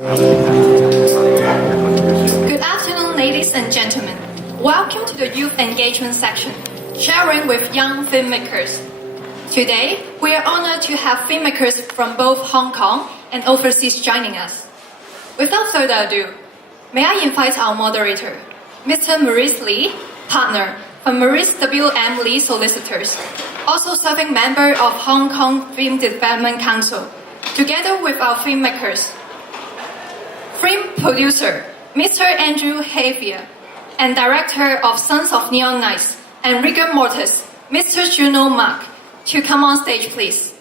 Good afternoon, ladies and gentlemen. Welcome to the Youth Engagement section, sharing with Young Filmmakers. Today, we are honored to have filmmakers from both Hong Kong and overseas joining us. Without further ado, may I invite our moderator, Mr. Maurice Lee, partner from Maurice W.M. Lee Solicitors, also serving member of Hong Kong Film Development Council, together with our filmmakers. Film producer, Mr. Andrew Havia, and director of Sons of Neon Nights and Rigor Mortis, Mr. Juno Mark, to come on stage, please.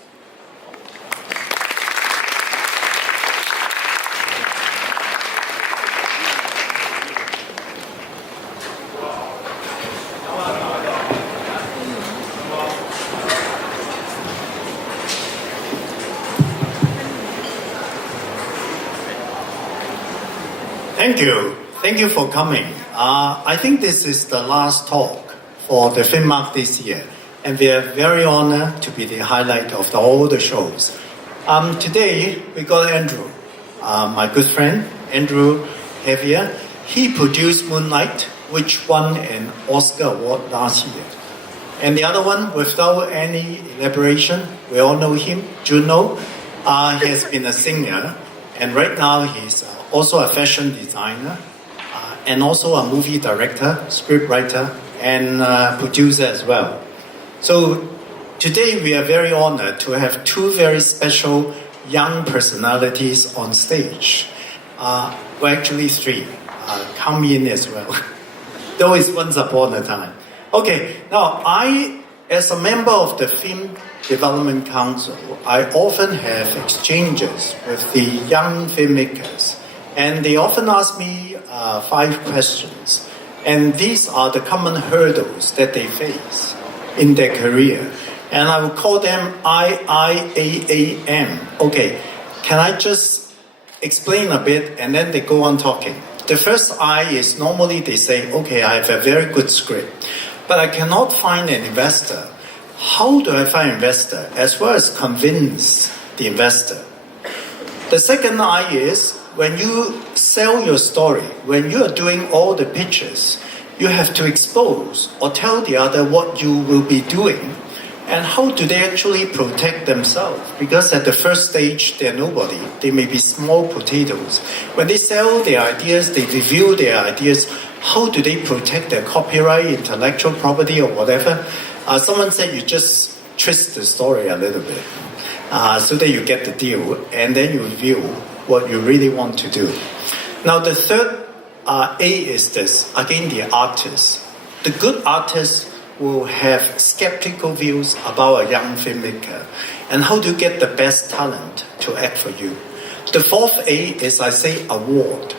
Thank you for coming. I think this is the last talk for the Film Mark this year, and we are very honored to be the highlight of all the shows. Today we got Andrew, my good friend, Andrew Havia. He produced Moonlight, which won an Oscar award last year. And the other one, without any elaboration, we all know him, Juno. He has been a singer, and right now he's also a fashion designer, and also a movie director, scriptwriter, and producer as well. So today we are very honored to have two very special young personalities on stage. Well, actually three. Come in as well. Though it's once upon a time. Okay, now as a member of the Film Development Council, I often have exchanges with the young filmmakers. And they often ask me 5 questions. And these are the common hurdles that they face in their career. And I would call them IIAAM. Okay, can I just explain a bit and then they go on talking? The first I is normally they say, okay, I have a very good script, but I cannot find an investor. How do I find an investor as well as convince the investor? The second I is, when you sell your story, when you are doing all the pitches, you have to expose or tell the other what you will be doing and how do they actually protect themselves. Because at the first stage, they're nobody. They may be small potatoes. When they sell their ideas, they reveal their ideas, how do they protect their copyright, intellectual property or whatever? Someone said you just twist the story a little bit so that you get the deal and then you reveal what you really want to do. Now the third A is this, again the artist. The good artist will have skeptical views about a young filmmaker and how to get the best talent to act for you. The fourth A is, I say, award.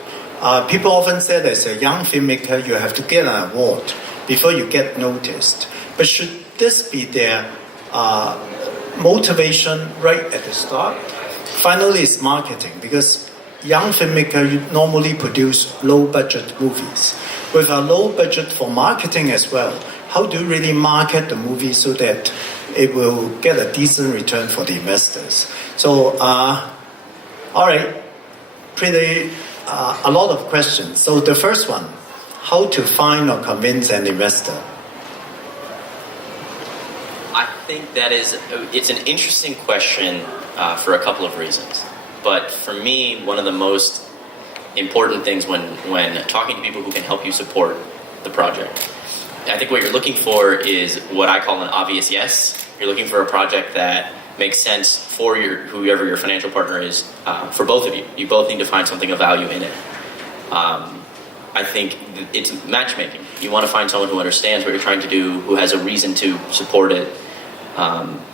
People often say as a young filmmaker you have to get an award before you get noticed. But should this be their motivation right at the start? Finally, it's marketing, because young filmmakers normally produce low-budget movies. With a low budget for marketing as well, how do you really market the movie so that it will get a decent return for the investors? So, all right, a lot of questions. So the first one, how to find or convince an investor? I think it's an interesting question for a couple of reasons. But for me, one of the most important things when talking to people who can help you support the project, I think what you're looking for is what I call an obvious yes. You're looking for a project that makes sense for whoever your financial partner is, for both of you. You both need to find something of value in it. I think it's matchmaking. You want to find someone who understands what you're trying to do, who has a reason to support it.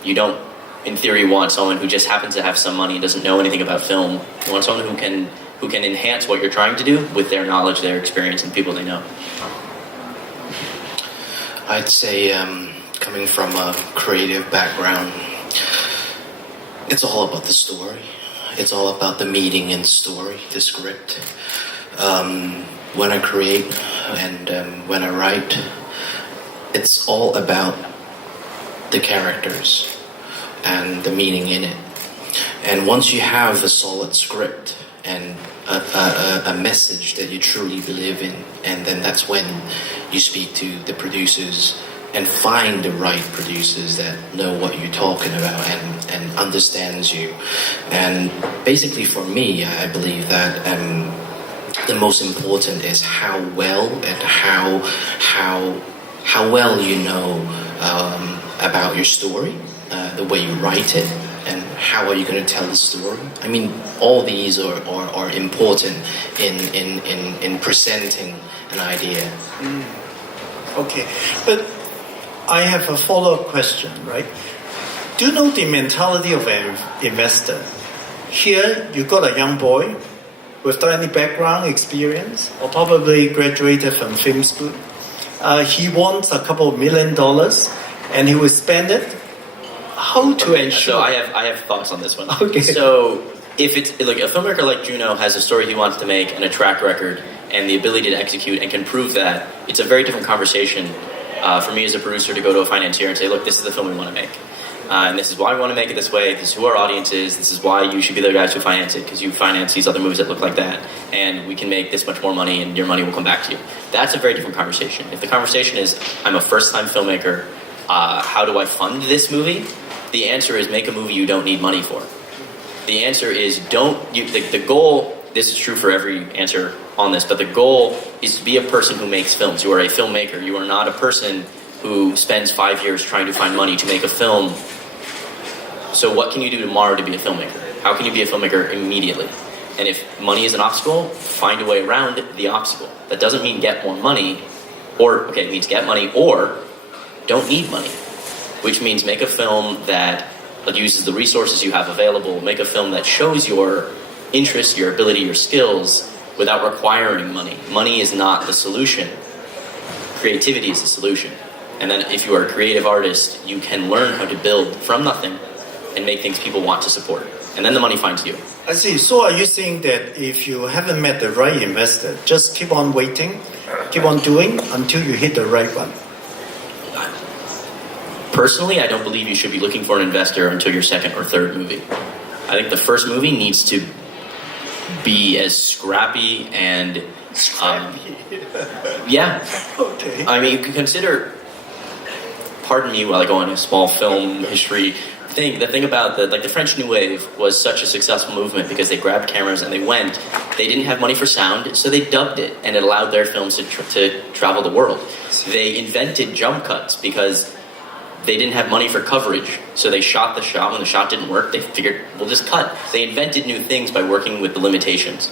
You don't, in theory, want someone who just happens to have some money and doesn't know anything about film. You want someone who can enhance what you're trying to do with their knowledge, their experience, and people they know. I'd say, coming from a creative background, it's all about the story. It's all about the meaning and story, the script. When I create and when I write, it's all about the characters and the meaning in it. And once you have the solid script and a message that you truly believe in, and then that's when you speak to the producers and find the right producers that know what you're talking about and understands you. And basically for me, I believe that the most important is how well and how well you know about your story, the way you write it, and how are you going to tell the story. I mean, all these are important in presenting an idea. Okay, but I have a follow-up question, right? Do you know the mentality of an investor? Here, you got a young boy without any background experience, or probably graduated from film school. He wants a couple of $1 million, and he will spend it. How to ensure? So I have thoughts on this one. Okay. So if it's like a filmmaker like Juno has a story he wants to make and a track record and the ability to execute and can prove that, it's a very different conversation for me as a producer to go to a financier and say, look, this is the film we want to make. And this is why we want to make it this way. This is who our audience is. This is why you should be the guys who finance it, because you finance these other movies that look like that. And we can make this much more money and your money will come back to you. That's a very different conversation. If the conversation is, I'm a first-time filmmaker, how do I fund this movie? The answer is make a movie you don't need money for. The answer is the goal, this is true for every answer on this, but the goal is to be a person who makes films. You are a filmmaker. You are not a person who spends 5 years trying to find money to make a film. So what can you do tomorrow to be a filmmaker? How can you be a filmmaker immediately? And if money is an obstacle, find a way around the obstacle. That doesn't mean get more money, it means get money or don't need money, which means make a film that uses the resources you have available, make a film that shows your interest, your ability, your skills without requiring money. Money is not the solution. Creativity is the solution. And then if you are a creative artist, you can learn how to build from nothing and make things people want to support. And then the money finds you. I see. So are you saying that if you haven't met the right investor, just keep on waiting, keep on doing until you hit the right one? Personally, I don't believe you should be looking for an investor until your second or third movie. I think the first movie needs to be as scrappy and... yeah. Okay. I mean, you can consider... Pardon me while I go on a small film history thing. The thing about the French New Wave was such a successful movement because they grabbed cameras and they went. They didn't have money for sound, so they dubbed it, and it allowed their films to travel the world. They invented jump cuts because they didn't have money for coverage, so they shot the shot. When the shot didn't work, they figured, we'll just cut. They invented new things by working with the limitations.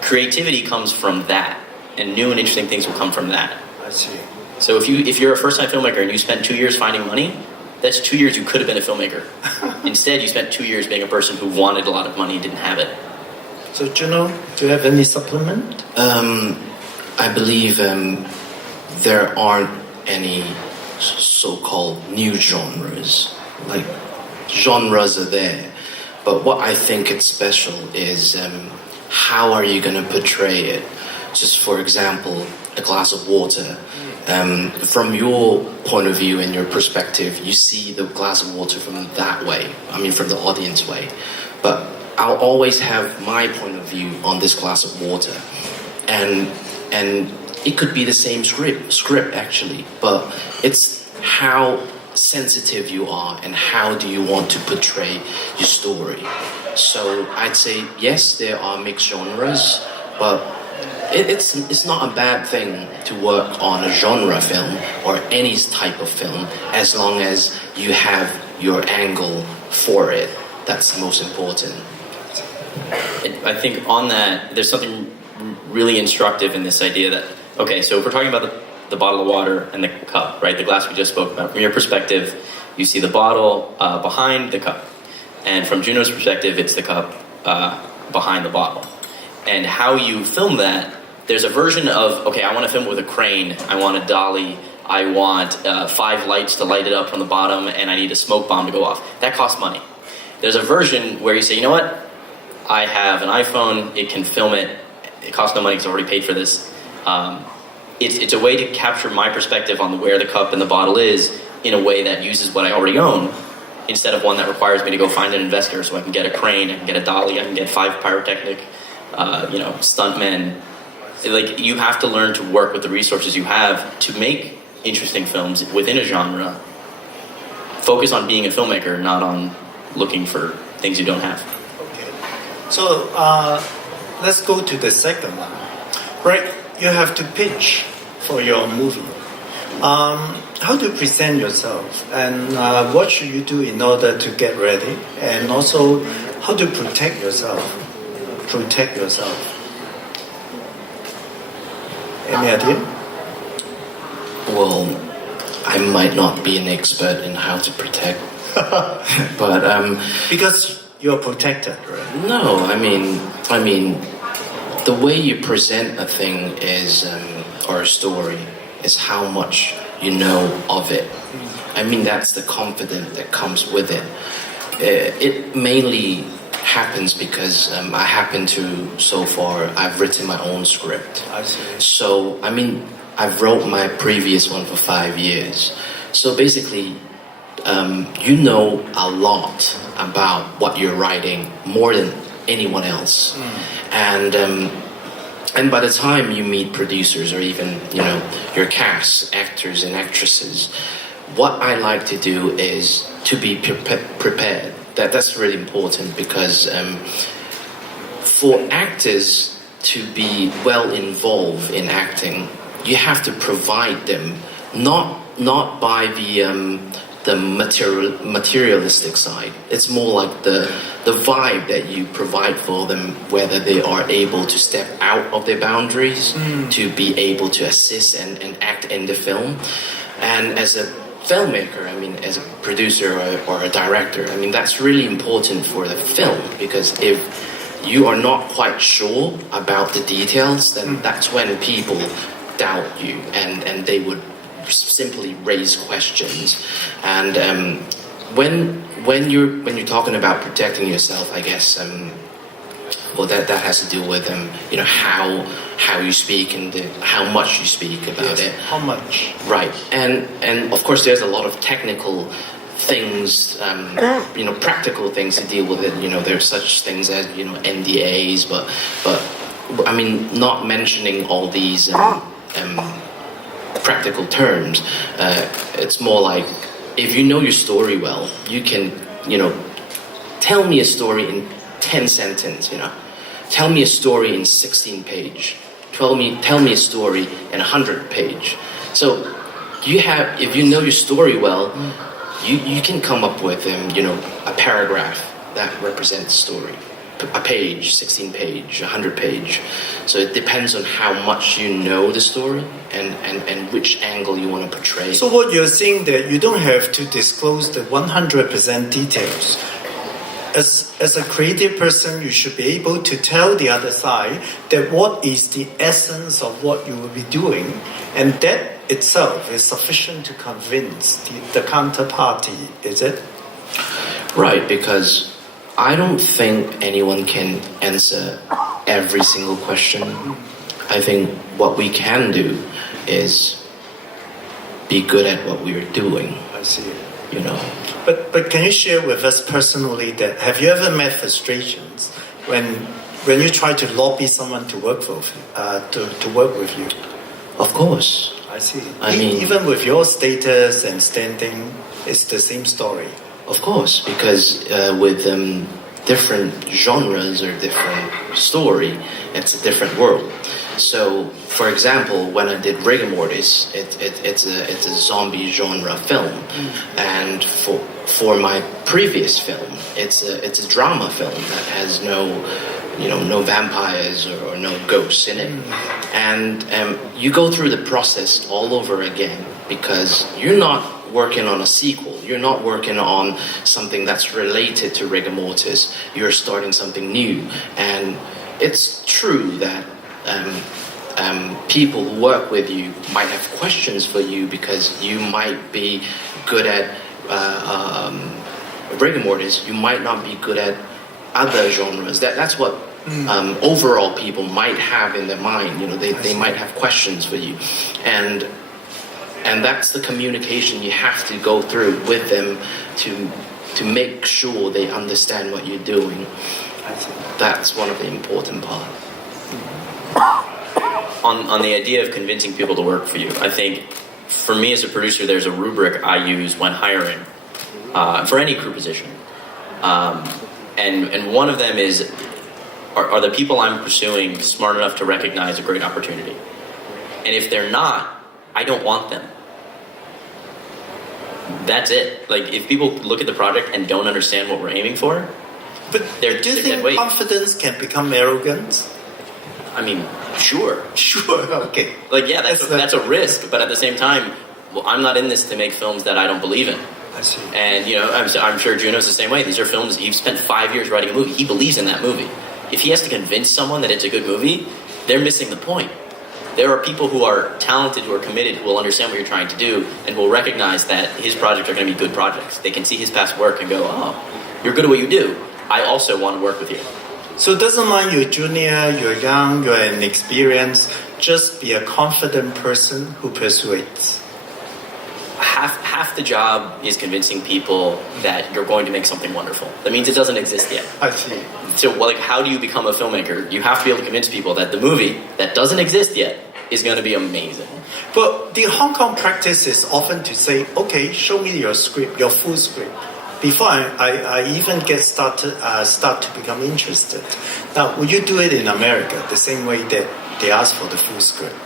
Creativity comes from that, and new and interesting things will come from that. I see. So if you're a first-time filmmaker and you spend 2 years finding money, that's 2 years you could have been a filmmaker. Instead, you spent 2 years being a person who wanted a lot of money and didn't have it. So, Juno, do you have any supplement? I believe there aren't any so-called new genres. Like, genres are there. But what I think is special is how are you going to portray it? Just for example, a glass of water. From your point of view and your perspective, you see the glass of water from that way. I mean, from the audience way. But I'll always have my point of view on this glass of water. And it could be the same script actually, but it's how sensitive you are and how do you want to portray your story. So I'd say, yes, there are mixed genres, but it's not a bad thing to work on a genre film or any type of film as long as you have your angle for it. That's most important. I think on that, there's something really instructive in this idea that, okay, so if we're talking about the bottle of water and the cup, right, the glass we just spoke about, from your perspective, you see the bottle behind the cup. And from Juno's perspective, it's the cup behind the bottle. And how you film that, there's a version of, okay, I want to film it with a crane, I want a dolly, I want 5 lights to light it up from the bottom, and I need a smoke bomb to go off. That costs money. There's a version where you say, you know what, I have an iPhone, it can film it, it costs no money because I already paid for this. It's a way to capture my perspective on where the cup and the bottle is in a way that uses what I already own, instead of one that requires me to go find an investor so I can get a crane, I can get a dolly, I can get 5 pyrotechnic stuntmen. Like, you have to learn to work with the resources you have to make interesting films within a genre. Focus on being a filmmaker, not on looking for things you don't have. Okay. So let's go to the second one. Right, you have to pitch for your movie. How to present yourself, and what should you do in order to get ready, and also how to protect yourself. Any idea? Well, I might not be an expert in how to protect, but because you're protected, right? No, I mean, the way you present a thing is, or a story, is how much you know of it. I mean, that's the confidence that comes with it. It mainly happens because I happen to, so far, I've written my own script. I see. So, I mean, I've wrote my previous one for 5 years. So basically, you know a lot about what you're writing more than anyone else. And by the time you meet producers or even, your cast, actors and actresses, what I like to do is to be prepared. That's really important because for actors to be well involved in acting, you have to provide them not by the materialistic side. It's more like the vibe that you provide for them, whether they are able to step out of their boundaries to be able to assist and act in the film. And as a filmmaker, I mean, as a producer or a director, I mean, that's really important for the film, because if you are not quite sure about the details, then that's when people doubt you and they would simply raise questions. And when you're talking about protecting yourself, I guess that has to do with how you speak and how much you speak about it. How much? Right, and of course there's a lot of technical things, practical things to deal with it. There's such things as NDAs, but I mean, not mentioning all these practical terms. It's more like, if you know your story well, you can tell me a story in 10 sentences. Tell me a story in 16 page. Tell me a story in 100 page. So if you know your story well, you can come up with a paragraph that represents the story. A page, 16 page, 100 page. So it depends on how much you know the story and which angle you want to portray. So what you're saying that you don't have to disclose the 100% details. As a creative person, you should be able to tell the other side that what is the essence of what you will be doing, and that itself is sufficient to convince the counterparty, is it? Right, because I don't think anyone can answer every single question. I think what we can do is be good at what we are doing. I see. But can you share with us personally that have you ever met frustrations when you try to lobby someone to work with you? Of course. I see. I mean, even with your status and standing, it's the same story. Of course, because with different genres or different story, it's a different world. So, for example, when I did Rigor Mortis, it's a zombie genre film, and for my previous film, it's a drama film that has no vampires or no ghosts in it, and you go through the process all over again because you're not working on a sequel. You're not working on something that's related to Rigor Mortis. You're starting something new, and it's true that people who work with you might have questions for you because you might be good at Rigor Mortis. You might not be good at other genres. That's what overall people might have in their mind. They might have questions for you, and that's the communication you have to go through with them to make sure they understand what you're doing. I see. That's one of the important parts. On the idea of convincing people to work for you, I think for me as a producer, there's a rubric I use when hiring for any crew position. And one of them is, are the people I'm pursuing smart enough to recognize a great opportunity? And if they're not, I don't want them. That's it. Like, if people look at the project and don't understand what we're aiming for, But do you dead think weight. confidence can become arrogance? I mean, sure. Sure, okay. Like, yeah, that's a risk, but at the same time, well, I'm not in this to make films that I don't believe in. I see. And, you know, I'm sure Juno's the same way. These are films, he spent 5 years writing a movie. He believes in that movie. If he has to convince someone that it's a good movie, they're missing the point. There are people who are talented, who are committed, who will understand what you're trying to do, and who will recognize that his projects are going to be good projects. They can see his past work and go, oh, you're good at what you do. I also want to work with you. So it doesn't mind you're junior, you're young, you're inexperienced, just be a confident person who persuades. Half the job is convincing people that you're going to make something wonderful. That means it doesn't exist yet. I see. So, like, how do you become a filmmaker? You have to be able to convince people that the movie that doesn't exist yet is going to be amazing. But the Hong Kong practice is often to say, okay, show me your script, your full script, before I even start to become interested. Now, would you do it in America the same way that they ask for the full script?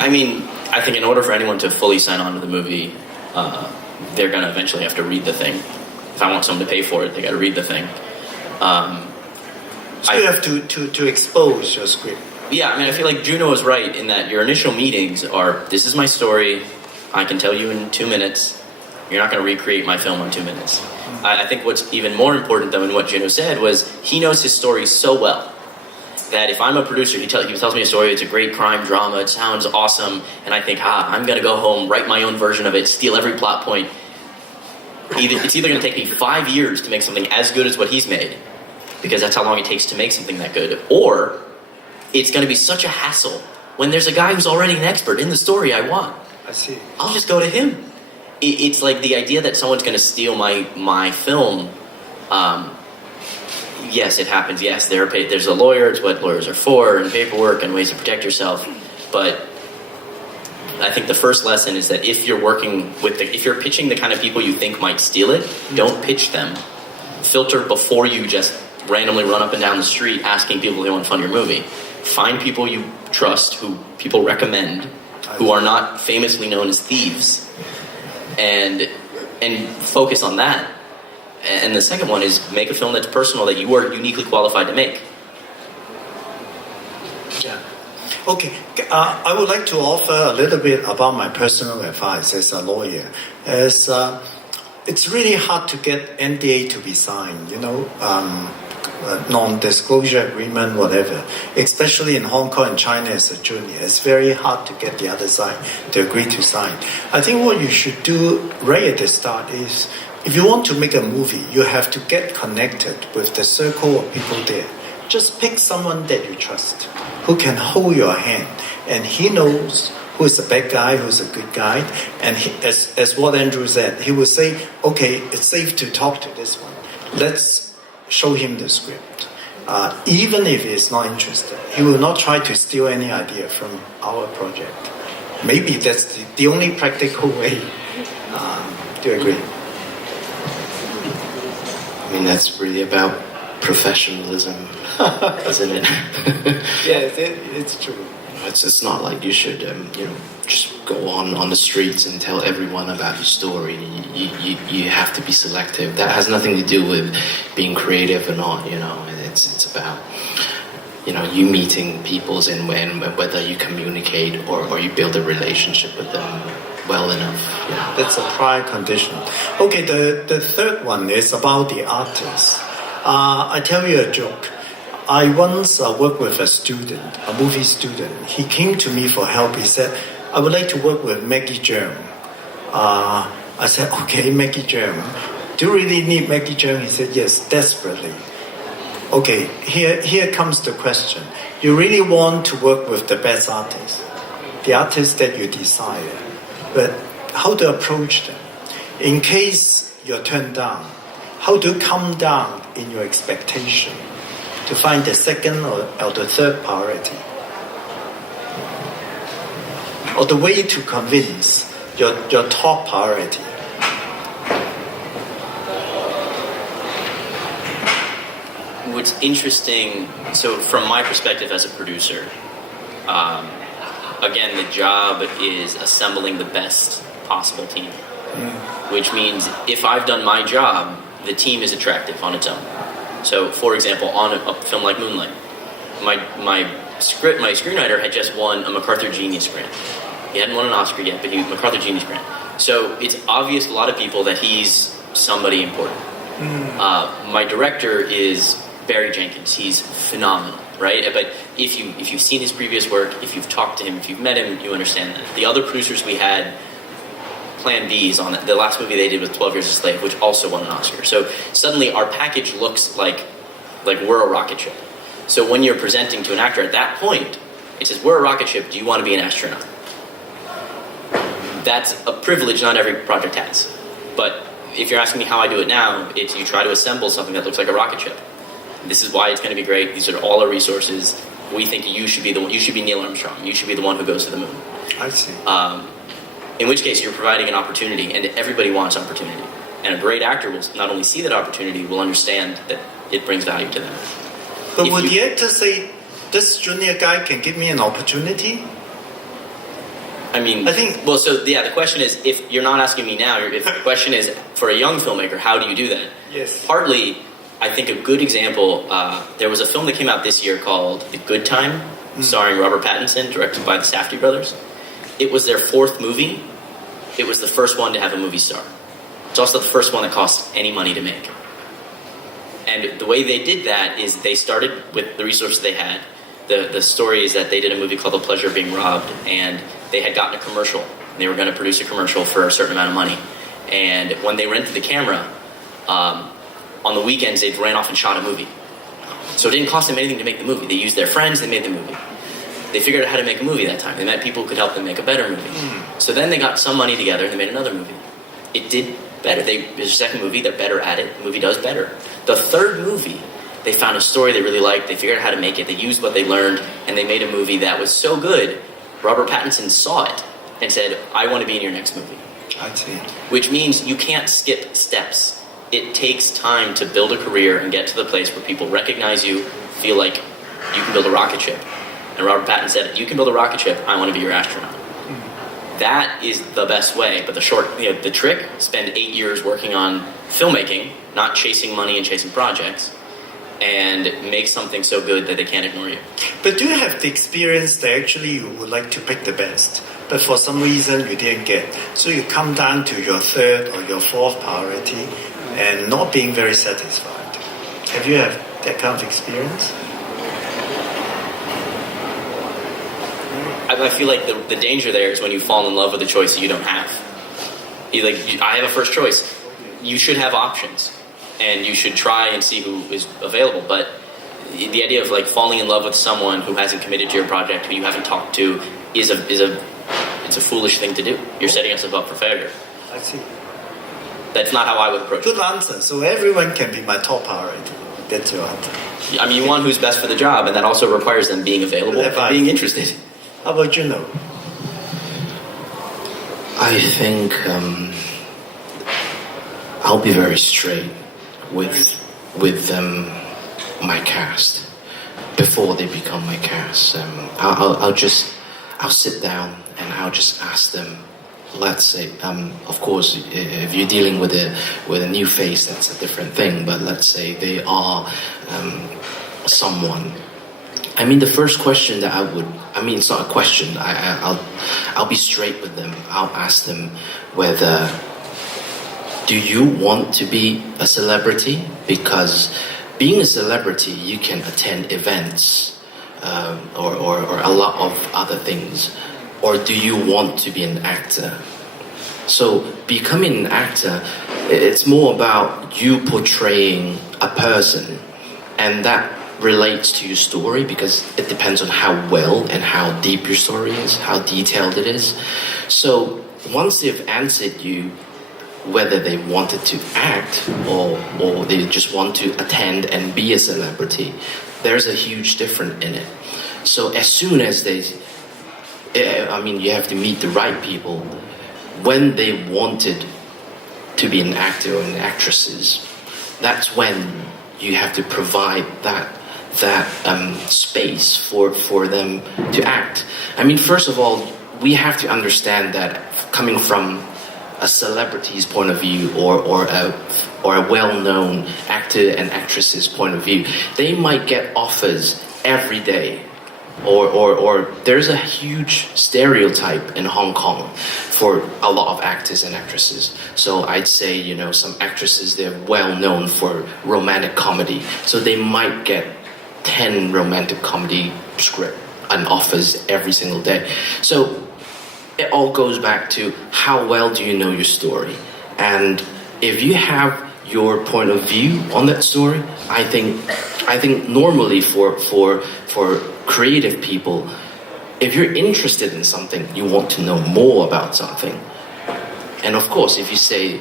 I mean, I think in order for anyone to fully sign on to the movie, they're going to eventually have to read the thing. If I want someone to pay for it, they got to read the thing. So you have to expose your script. Yeah, I mean, I feel like Juno is right in that your initial meetings are, this is my story, I can tell you in 2 minutes, you're not going to recreate my film in 2 minutes. I think what's even more important, though, in what Juno said was he knows his story so well that if I'm a producer, he tells me a story, it's a great crime drama, it sounds awesome, and I think, I'm going to go home, write my own version of it, steal every plot point. It's either going to take me 5 years to make something as good as what he's made, because that's how long it takes to make something that good, or it's going to be such a hassle when there's a guy who's already an expert in the story I want. I see. I'll just go to him. It's like the idea that someone's going to steal my film. Yes, it happens. Yes, there's a lawyer. It's what lawyers are for, and paperwork and ways to protect yourself. But I think the first lesson is that if you're pitching the kind of people you think might steal it, don't pitch them. Filter before you just randomly run up and down the street asking people if they want to fund your movie. Find people you trust, who people recommend, who are not famously known as thieves, and focus on that. And the second one is make a film that's personal, that you are uniquely qualified to make. Yeah. Okay. I would like to offer a little bit about my personal advice as a lawyer. It's really hard to get NDA to be signed, non-disclosure agreement, whatever. Especially in Hong Kong and China as a junior, it's very hard to get the other side to agree to sign. I think what you should do right at the start is, if you want to make a movie, you have to get connected with the circle of people there. Just pick someone that you trust, who can hold your hand, and he knows who is a bad guy, who's a good guy, and as what Andrew said, he will say, okay, it's safe to talk to this one. Let's show him the script. Even if he's not interested, he will not try to steal any idea from our project. Maybe that's the only practical way. Do you agree? I mean, that's really about professionalism, isn't it? Yeah, it's true. It's not like you should, just go on the streets and tell everyone about your story. You have to be selective. That has nothing to do with being creative or not. It's about you meeting peoples and whether you communicate or you build a relationship with them well enough. That's a prior condition. Okay, the third one is about the artist. I tell you a joke. I once worked with a movie student. He came to me for help. He said, I would like to work with Maggie Cheung. I said, okay, Maggie Cheung. Do you really need Maggie Cheung? He said, yes, desperately. Okay, here comes the question. You really want to work with the best artist, the artist that you desire, but how to approach them? In case you're turned down, how to calm down in your expectation to find the second or the third priority, or the way to convince your top priority. What's interesting, so from my perspective as a producer, again, the job is assembling the best possible team, which means if I've done my job, the team is attractive on its own. So, for example, on a film like Moonlight, my screenwriter had just won a MacArthur Genius Grant. He hadn't won an Oscar yet, but he was MacArthur Genius Grant. So it's obvious to a lot of people that he's somebody important. My director is Barry Jenkins. He's phenomenal, right? But if you've seen his previous work, if you've talked to him, if you've met him, you understand that. The other producers we had, Plan B's on the last movie they did with 12 Years a Slave, which also won an Oscar. So suddenly our package looks like we're a rocket ship. So when you're presenting to an actor at that point, it says, we're a rocket ship, do you want to be an astronaut? That's a privilege not every project has. But if you're asking me how I do it now, it's you try to assemble something that looks like a rocket ship. This is why it's going to be great. These are all our resources. We think you should be Neil Armstrong. You should be the one who goes to the moon. I see. In which case, you're providing an opportunity, and everybody wants opportunity. And a great actor will not only see that opportunity, will understand that it brings value to them. But would the actor say, this junior guy can give me an opportunity? I think... Well, so, yeah, the question is, if you're not asking me now, if the question is, for a young filmmaker, how do you do that? Yes. Partly, I think a good example, there was a film that came out this year called The Good Time, starring Robert Pattinson, directed by the Safdie brothers. It was their fourth movie. It was the first one to have a movie star. It's also the first one that cost any money to make. And the way they did that is they started with the resources they had. The story is that they did a movie called The Pleasure of Being Robbed, and they had gotten a commercial. They were going to produce a commercial for a certain amount of money. And when they rented the camera, on the weekends they ran off and shot a movie. So it didn't cost them anything to make the movie. They used their friends, they made the movie. They figured out how to make a movie that time. They met people who could help them make a better movie. So then they got some money together and they made another movie. It did better. There's a second movie, they're better at it. The movie does better. The third movie, they found a story they really liked, they figured out how to make it, they used what they learned, and they made a movie that was so good, Robert Pattinson saw it and said, I want to be in your next movie. I see. Which means you can't skip steps. It takes time to build a career and get to the place where people recognize you, feel like you can build a rocket ship. And Robert Pattinson said, you can build a rocket ship, I want to be your astronaut. That is the best way. But the trick, spend 8 years working on filmmaking, not chasing money and chasing projects, and make something so good that they can't ignore you. But do you have the experience that actually you would like to pick the best, but for some reason you didn't get? So you come down to your third or your fourth priority and not being very satisfied. Have you had that kind of experience? I feel like the danger there is when you fall in love with a choice you don't have. I have a first choice. You should have options, and you should try and see who is available. But the idea of falling in love with someone who hasn't committed to your project, who you haven't talked to, it's a foolish thing to do. You're setting yourself up for failure. I see. That's not how I would approach it. Good answer. So everyone can be my top priority. That's your answer. You want who's best for the job, and that also requires them being available and being interested. How about Juno? I think I'll be very straight with my cast before they become my cast. I'll sit down and I'll just ask them. Let's say, of course, if you're dealing with a new face, that's a different thing. But let's say they are someone. The first question that it's not a question. I'll be straight with them. I'll ask them whether, do you want to be a celebrity? Because being a celebrity, you can attend events or a lot of other things. Or do you want to be an actor? So becoming an actor, it's more about you portraying a person, and that relates to your story because it depends on how well and how deep your story is, how detailed it is. So once they've answered you, whether they wanted to act or they just want to attend and be a celebrity. There's a huge difference in it. So as soon as you have to meet the right people. When they wanted to be an actor or an actresses, that's when you have to provide that space for them to act. I mean, first of all, we have to understand that coming from a celebrity's point of view or a well-known actor and actress's point of view, they might get offers every day. Or there's a huge stereotype in Hong Kong for a lot of actors and actresses. So I'd say, some actresses, they're well known for romantic comedy. So they might get 10 romantic comedy script and offers every single day. So it all goes back to how well do you know your story. And if you have your point of view on that story, I think normally for creative people, if you're interested in something, you want to know more about something. And of course, if you say,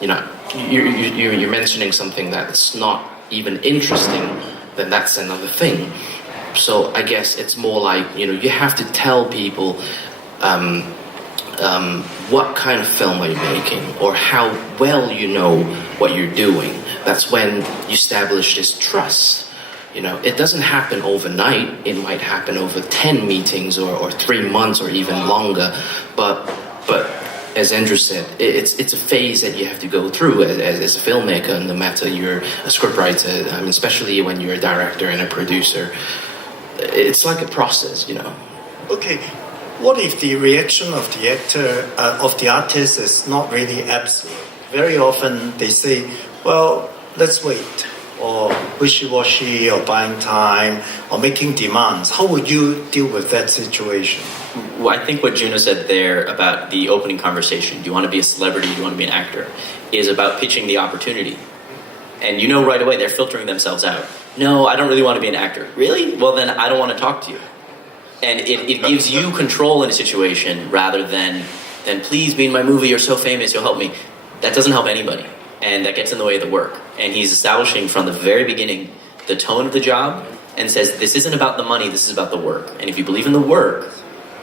you're mentioning something that's not even interesting, then that's another thing. So I guess it's more like, you have to tell people what kind of film are you making or how well you know what you're doing. That's when you establish this trust. It doesn't happen overnight. It might happen over 10 meetings or 3 months or even longer. But as Andrew said, it's a phase that you have to go through as a filmmaker, no matter you're a scriptwriter. I mean, especially when you're a director and a producer. It's like a process, Okay, what if the reaction of the actor, of the artist is not really absolute? Very often they say, well, let's wait, or wishy-washy, or buying time, or making demands. How would you deal with that situation? Well, I think what Juno said there about the opening conversation, do you want to be a celebrity, do you want to be an actor, is about pitching the opportunity. And right away, they're filtering themselves out. No, I don't really want to be an actor. Really? Well, then I don't want to talk to you. And it gives you control in a situation rather than please be in my movie, you're so famous, you'll help me. That doesn't help anybody. And that gets in the way of the work. And he's establishing from the very beginning the tone of the job and says, this isn't about the money, this is about the work. And if you believe in the work,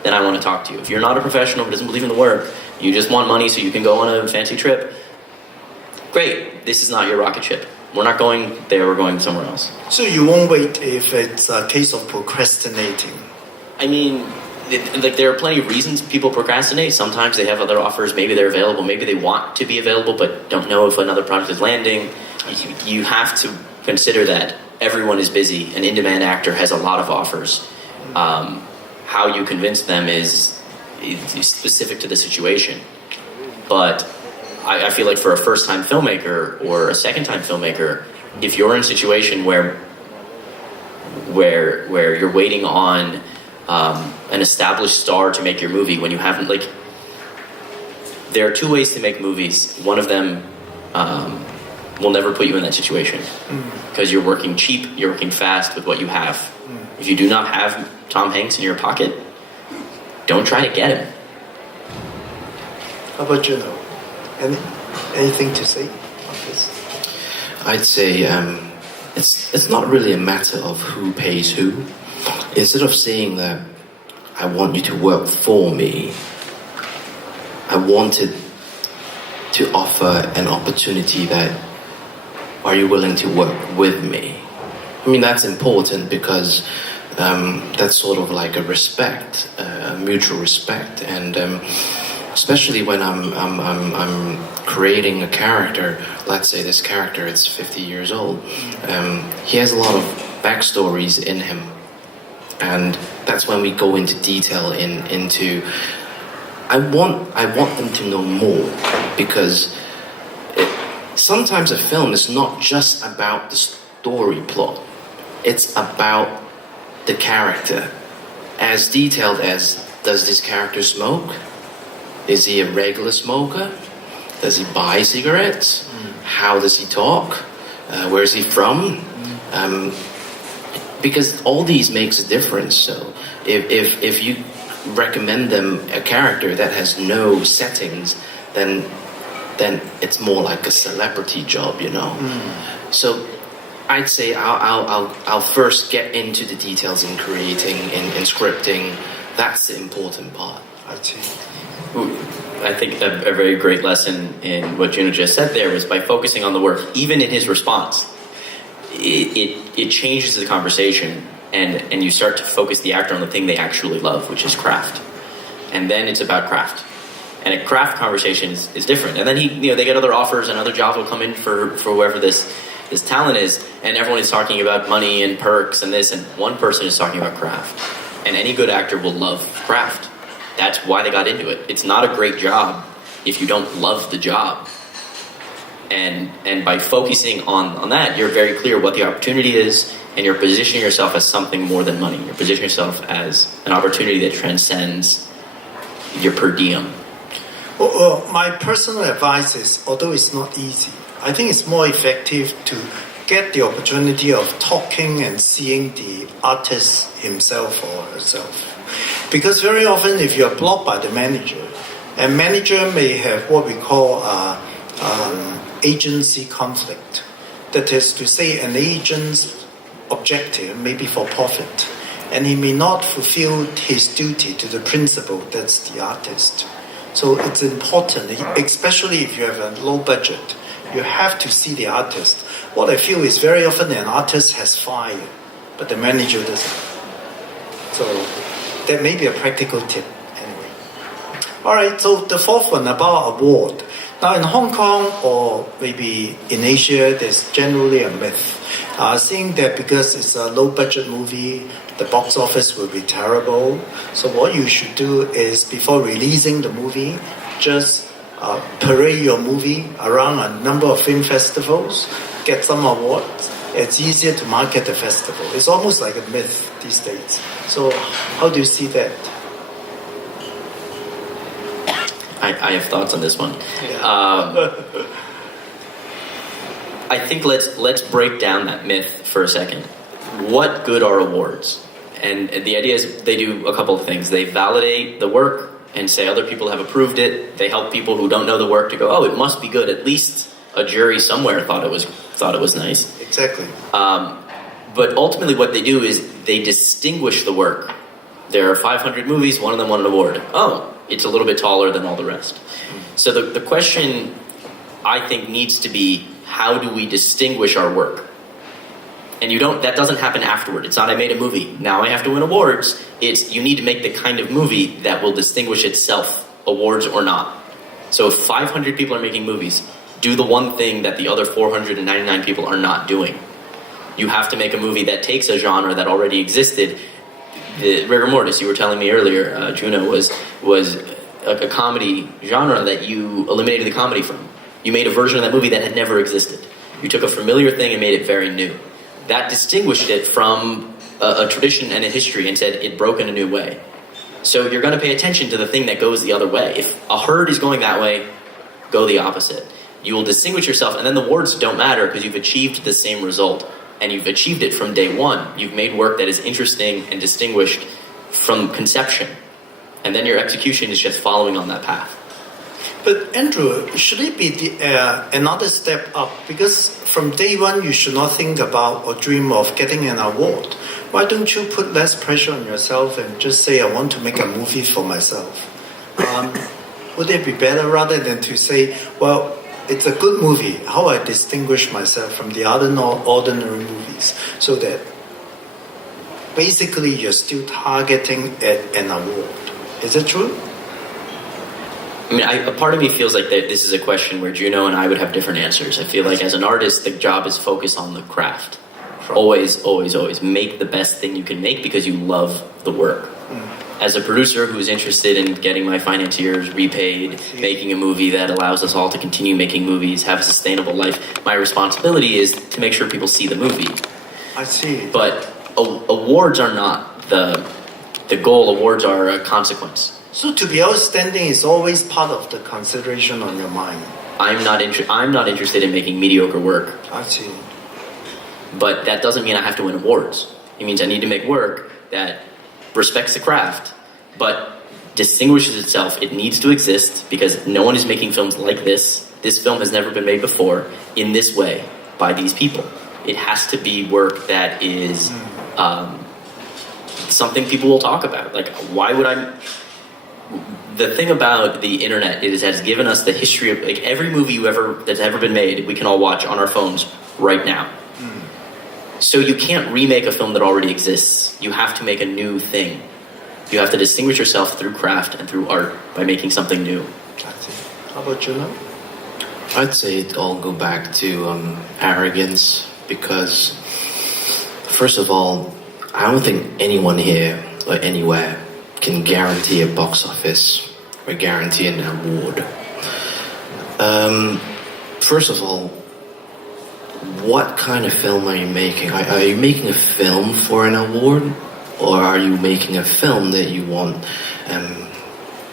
then I want to talk to you. If you're not a professional who doesn't believe in the work, you just want money so you can go on a fancy trip, great, this is not your rocket ship. We're not going there, we're going somewhere else. So you won't wait if it's a case of procrastinating? I mean, there are plenty of reasons people procrastinate. Sometimes they have other offers, maybe they're available, maybe they want to be available but don't know if another project is landing. You have to consider that everyone is busy. An in-demand actor has a lot of offers. How you convince them is specific to the situation. But I feel like for a first-time filmmaker or a second-time filmmaker, if you're in a situation where you're waiting on an established star to make your movie when you haven't, there are two ways to make movies. One of them will never put you in that situation because you're working cheap, you're working fast with what you have. If you do not have Tom Hanks in your pocket, don't try to get him. How about Juno? Anything to say on this? I'd say it's not really a matter of who pays who. Instead of saying that I want you to work for me, I wanted to offer an opportunity that are you willing to work with me? I mean, that's important because that's sort of like a respect, a mutual respect, and especially when I'm creating a character. Let's say this character is 50 years old. He has a lot of backstories in him, and that's when we go into detail into. I want them to know more because sometimes a film is not just about the story plot. It's about the character. As detailed as, does this character smoke? Is he a regular smoker? Does he buy cigarettes? How does he talk? Where is he from? Because all these makes a difference. So if you recommend them a character that has no settings, then then it's more like a celebrity job, you know. So I'd say I'll first get into the details in creating, in scripting. That's the important part. I see. I think a very great lesson in what Juno just said there was by focusing on the work, even in his response, it changes the conversation, and you start to focus the actor on the thing they actually love, which is craft. And then it's about craft. And a craft conversation is different. And then they get other offers and other jobs will come in for whoever this talent is, and everyone is talking about money and perks and this, and one person is talking about craft. And any good actor will love craft. That's why they got into it. It's not a great job if you don't love the job. And by focusing on that, you're very clear what the opportunity is, and you're positioning yourself as something more than money. You're positioning yourself as an opportunity that transcends your per diem. Well, my personal advice is, although it's not easy, I think it's more effective to get the opportunity of talking and seeing the artist himself or herself. Because very often if you're blocked by the manager, a manager may have what we call agency conflict. That is to say, an agent's objective may be for profit, and he may not fulfill his duty to the principal, that's the artist. So it's important, especially if you have a low budget, you have to see the artist. What I feel is very often an artist has fire, but the manager doesn't. So that may be a practical tip anyway. Alright, so the fourth one about award. Now in Hong Kong or maybe in Asia, there's generally a myth. Saying that because it's a low budget movie, the box office will be terrible. So what you should do is before releasing the movie, just parade your movie around a number of film festivals, get some awards. It's easier to market the festival. It's almost like a myth these days. So how do you see that? I have thoughts on this one. Yeah. I think let's break down that myth for a second. What good are awards? And the idea is they do a couple of things. They validate the work and say other people have approved it. They help people who don't know the work to go, oh, it must be good. At least a jury somewhere thought it was nice. Exactly. But ultimately what they do is they distinguish the work. There are 500 movies, one of them won an award. Oh, it's a little bit taller than all the rest. So the question, I think, needs to be, how do we distinguish our work? And that doesn't happen afterward. It's not I made a movie, now I have to win awards. It's you need to make the kind of movie that will distinguish itself, awards or not. So if 500 people are making movies, do the one thing that the other 499 people are not doing. You have to make a movie that takes a genre that already existed. The rigor mortis you were telling me earlier, Juno, was a comedy genre that you eliminated the comedy from. You made a version of that movie that had never existed. You took a familiar thing and made it very new. That distinguished it from a tradition and a history and said it broke in a new way. So you're going to pay attention to the thing that goes the other way. If a herd is going that way, go the opposite. You will distinguish yourself, and then the awards don't matter because you've achieved the same result. And you've achieved it from day one. You've made work that is interesting and distinguished from conception. And then your execution is just following on that path. But Andrew, should it be another step up? Because from day one, you should not think about or dream of getting an award. Why don't you put less pressure on yourself and just say, I want to make a movie for myself? Would it be better rather than to say, well, it's a good movie, how I distinguish myself from the other ordinary movies, so that basically you're still targeting at an award. Is it true? I mean, a part of me feels like that this is a question where Juno and I would have different answers. I feel like as an artist, the job is focus on the craft. Always, always, always make the best thing you can make because you love the work. As a producer who's interested in getting my financiers repaid, making a movie that allows us all to continue making movies, have a sustainable life, my responsibility is to make sure people see the movie. I see. But awards are not the goal. Awards are a consequence. So to be outstanding is always part of the consideration on your mind. I'm not interested in making mediocre work. I see. But that doesn't mean I have to win awards. It means I need to make work that respects the craft, but distinguishes itself. It needs to exist because no one is making films like this this film has never been made before in this way by these people. It has to be work that is something people will talk about. Like, why would I? The thing about the internet is it has given us the history of like every movie that's ever been made. We can all watch on our phones right now. So you can't remake a film that already exists. You have to make a new thing. You have to distinguish yourself through craft and through art by making something new. That's it. How about Juno? I'd say it all go back to arrogance, because first of all, I don't think anyone here or anywhere can guarantee a box office or guarantee an award. First of all, what kind of film are you making? Are you making a film for an award, or are you making a film that you want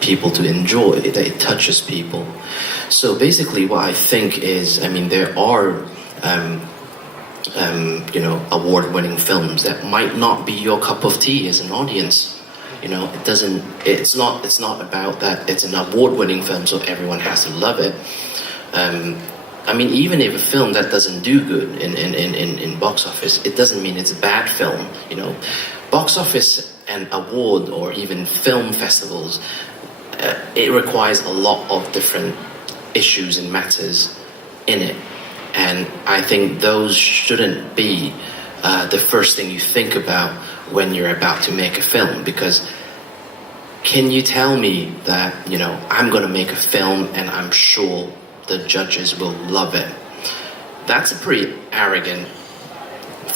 people to enjoy, that it touches people? So basically what I think is, I mean, there are award-winning films that might not be your cup of tea as an audience. It's not about that it's an award-winning film so everyone has to love it. I mean, even if a film that doesn't do good in box office, it doesn't mean it's a bad film. Box office and award or even film festivals, it requires a lot of different issues and matters in it. And I think those shouldn't be the first thing you think about when you're about to make a film. Because can you tell me that, I'm going to make a film and I'm sure the judges will love it? That's a pretty arrogant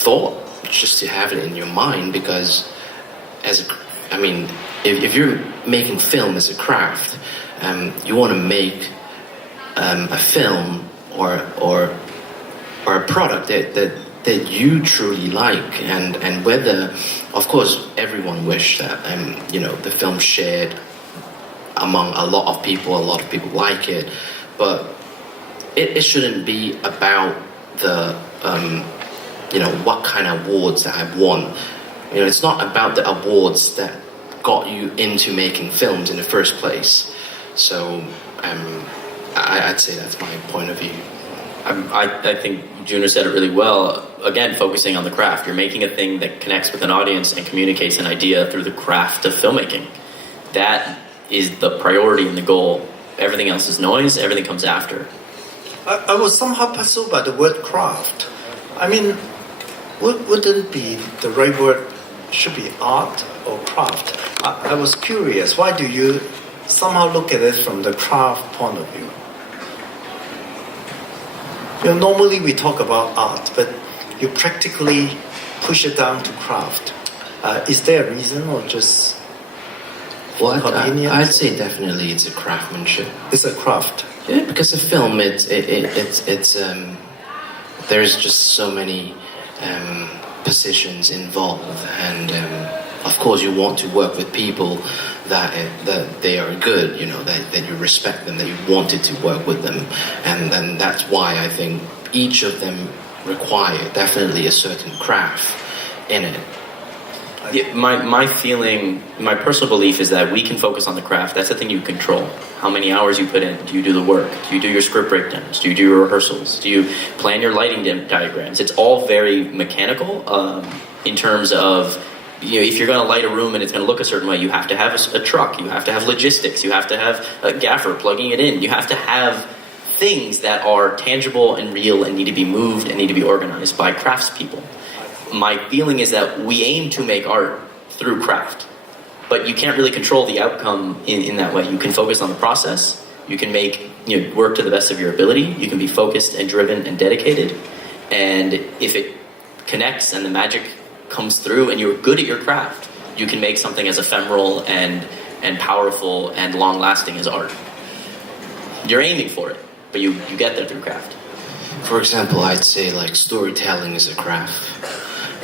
thought, just to have it in your mind, because if you're making film as a craft, you want to make a film or a product that you truly like, and whether, of course, everyone wish that the film shared among a lot of people like it, but it shouldn't be about the what kind of awards that I've won. It's not about the awards that got you into making films in the first place. So I'd say that's my point of view. I think Juno said it really well. Again, focusing on the craft. You're making a thing that connects with an audience and communicates an idea through the craft of filmmaking. That is the priority and the goal. Everything else is noise. Everything comes after. I was somehow puzzled by the word craft. I mean, wouldn't be the right word? Should be art or craft. I was curious. Why do you somehow look at it from the craft point of view? Normally we talk about art, but you practically push it down to craft. Is there a reason, or just convenience? I'd say definitely it's a craftsmanship. It's a craft. Yeah, because a film, there's just so many positions involved, and of course you want to work with people that they are good, that you respect them, that you wanted to work with them, and then that's why I think each of them require definitely a certain craft in it. Yeah, my feeling, my personal belief is that we can focus on the craft. That's the thing you control. How many hours you put in. Do you do the work? Do you do your script breakdowns? Do you do your rehearsals? Do you plan your lighting diagrams? It's all very mechanical in terms of, if you're going to light a room and it's going to look a certain way, you have to have a truck. You have to have logistics. You have to have a gaffer plugging it in. You have to have things that are tangible and real and need to be moved and need to be organized by craftspeople. My feeling is that we aim to make art through craft, but you can't really control the outcome in that way. You can focus on the process. You can make work to the best of your ability. You can be focused and driven and dedicated. And if it connects and the magic comes through and you're good at your craft, you can make something as ephemeral and powerful and long-lasting as art. You're aiming for it, but you get there through craft. For example, I'd say like storytelling is a craft.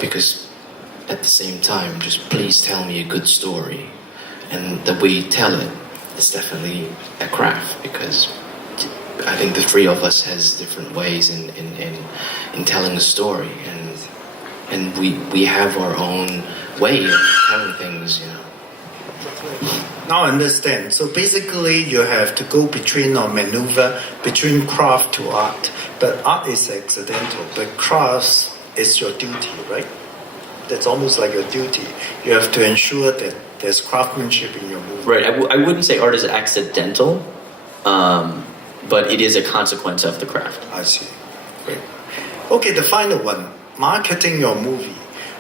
Because at the same time, just please tell me a good story. And the way you tell it is definitely a craft, because I think the three of us has different ways in telling a story, and we have our own way of telling things, Now I understand. So basically, you have to go between or maneuver between craft to art. But art is accidental, but craft is your duty, right? That's almost like your duty. You have to ensure that there's craftsmanship in your movie. Right. I wouldn't say art is accidental, but it is a consequence of the craft. I see. Great. Okay, the final one. Marketing your movie.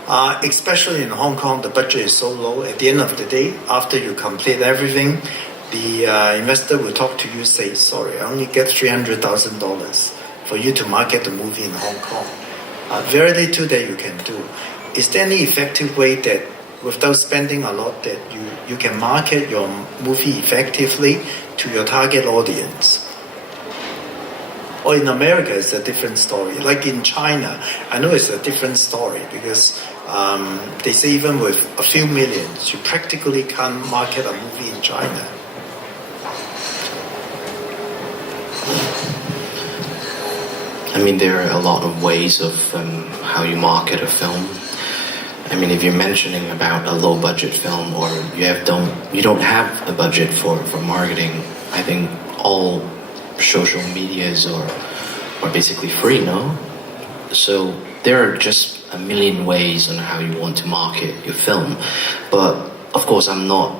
Especially in Hong Kong, the budget is so low. At the end of the day, after you complete everything, the investor will talk to you, say, sorry, I only get $300,000 for you to market the movie in Hong Kong. Very little that you can do. Is there any effective way that, without spending a lot, that you can market your movie effectively to your target audience? Or in America, it's a different story. Like in China, I know it's a different story because they say even with a few millions, you practically can't market a movie in China. I mean, there are a lot of ways of how you market a film. I mean, if you're mentioning about a low-budget film, or you don't have a budget for marketing, I think all social medias are basically free, no? So there are just a million ways on how you want to market your film. But of course, I'm not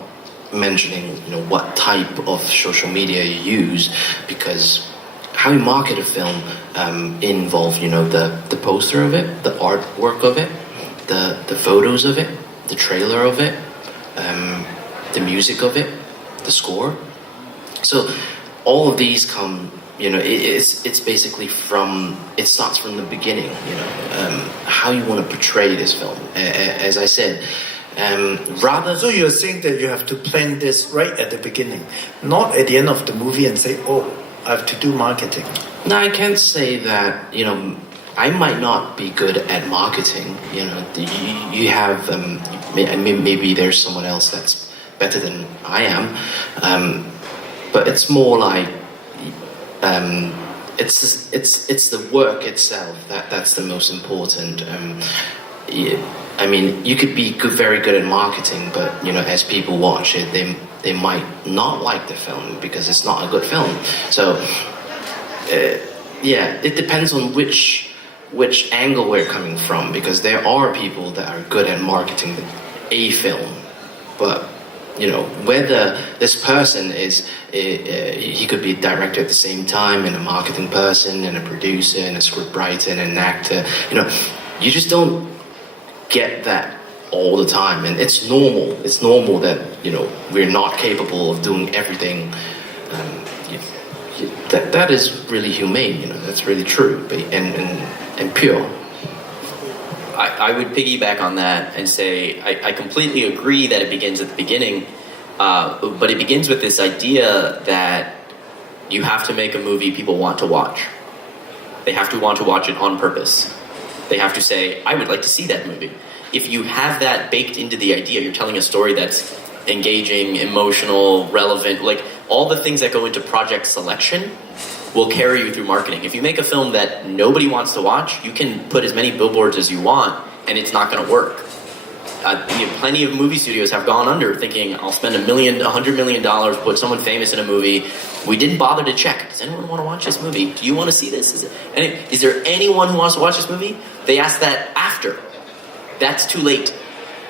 mentioning what type of social media you use, because how you market a film involves the poster of it, the artwork of it, the photos of it, the trailer of it, the music of it, the score. So all of these come, it's basically it starts from the beginning, how you want to portray this film. As I said, So you're saying that you have to plan this right at the beginning, not at the end of the movie and say, oh, I have to do marketing. No, I can't say that, I might not be good at marketing. You have, maybe there's someone else that's better than I am. But it's more like, it's the work itself that's the most important. I mean, you could be very good at marketing, but as people watch it, they might not like the film because it's not a good film. So it depends on which angle we're coming from, because there are people that are good at marketing a film, but whether this person is, he could be a director at the same time, and a marketing person, and a producer, and a scriptwriter, and an actor. You just don't get that all the time, and it's normal. It's normal that we're not capable of doing everything. That is really humane. That's really true, and pure. I would piggyback on that and say I completely agree that it begins at the beginning, but it begins with this idea that you have to make a movie people want to watch. They have to want to watch it on purpose. They have to say, I would like to see that movie. If you have that baked into the idea, you're telling a story that's engaging, emotional, relevant, like all the things that go into project selection will carry you through marketing. If you make a film that nobody wants to watch, you can put as many billboards as you want, and it's not going to work. Plenty of movie studios have gone under thinking, I'll spend $100 million, put someone famous in a movie. We didn't bother to check. Does anyone want to watch this movie? Do you want to see this? Is there anyone who wants to watch this movie? They ask that after. That's too late.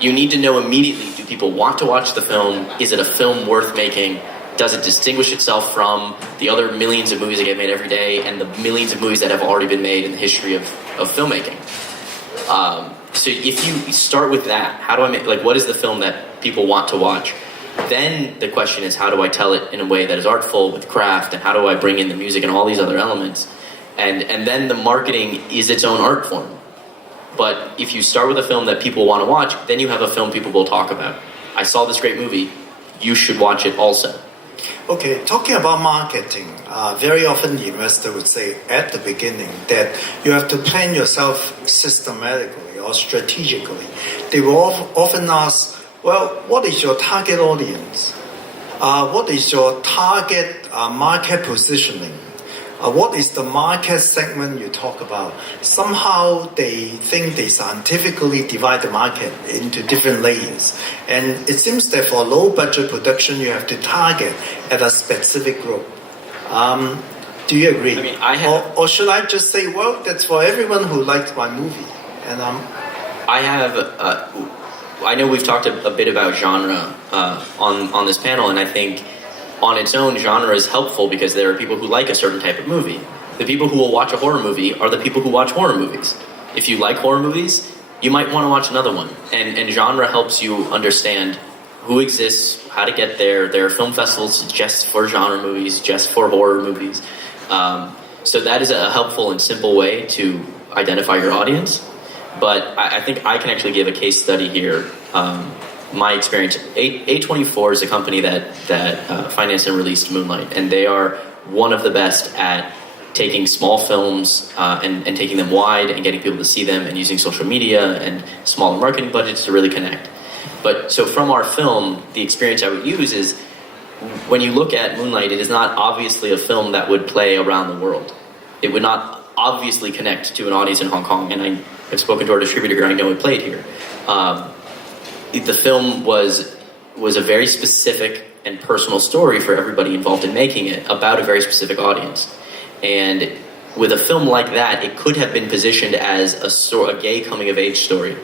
You need to know immediately, do people want to watch the film? Is it a film worth making? Does it distinguish itself from the other millions of movies that get made every day and the millions of movies that have already been made in the history of filmmaking? So if you start with that, how do I make, what is the film that people want to watch? Then the question is, how do I tell it in a way that is artful with craft, and how do I bring in the music and all these other elements? And then the marketing is its own art form. But if you start with a film that people want to watch, then you have a film people will talk about. I saw this great movie, you should watch it also. Okay, talking about marketing, very often the investor would say at the beginning that you have to plan yourself systematically or strategically. They will often ask, well, what is your target audience? What is your target market positioning? what is the market segment you talk about? Somehow they think they scientifically divide the market into different layers. And it seems that for low budget production, you have to target at a specific group. Do you agree? I mean, or should I just say, well, that's for everyone who likes my movie? And I know we've talked a bit about genre on this panel, and I think on its own, genre is helpful because there are people who like a certain type of movie. The people who will watch a horror movie are the people who watch horror movies. If you like horror movies, you might want to watch another one. And genre helps you understand who exists, how to get there. There are film festivals just for genre movies, just for horror movies. So that is a helpful and simple way to identify your audience. But I think I can actually give a case study here. My experience, A24 is a company that financed and released Moonlight, and they are one of the best at taking small films and taking them wide and getting people to see them and using social media and smaller marketing budgets to really connect. But so from our film, the experience I would use is when you look at Moonlight, it is not obviously a film that would play around the world. It would not obviously connect to an audience in Hong Kong, and I have spoken to our distributor here, I know it played here. The film was a very specific and personal story for everybody involved in making it about a very specific audience. And with a film like that, it could have been positioned as a gay coming-of-age story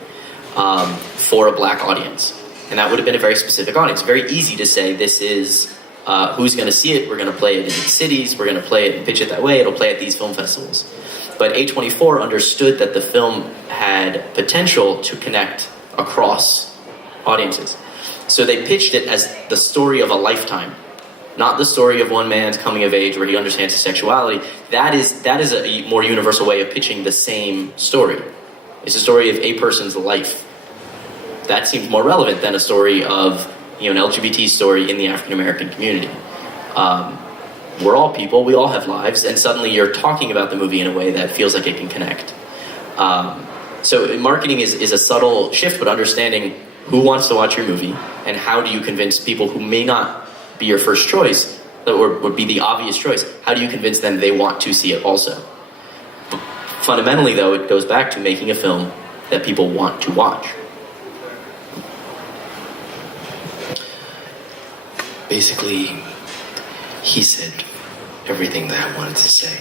for a black audience. And that would have been a very specific audience. Very easy to say, this is who's going to see it, we're going to play it in cities, we're going to play it and pitch it that way, it'll play at these film festivals. But A24 understood that the film had potential to connect across audiences. So they pitched it as the story of a lifetime, not the story of one man's coming of age where he understands his sexuality. That is a more universal way of pitching the same story. It's a story of a person's life. That seems more relevant than a story of an LGBT story in the African American community. We're all people, we all have lives, and suddenly you're talking about the movie in a way that feels like it can connect. So marketing is a subtle shift, but understanding who wants to watch your movie and how do you convince people who may not be your first choice or would be the obvious choice, how do you convince them they want to see it also? Fundamentally, though, it goes back to making a film that people want to watch. Basically, he said everything that I wanted to say.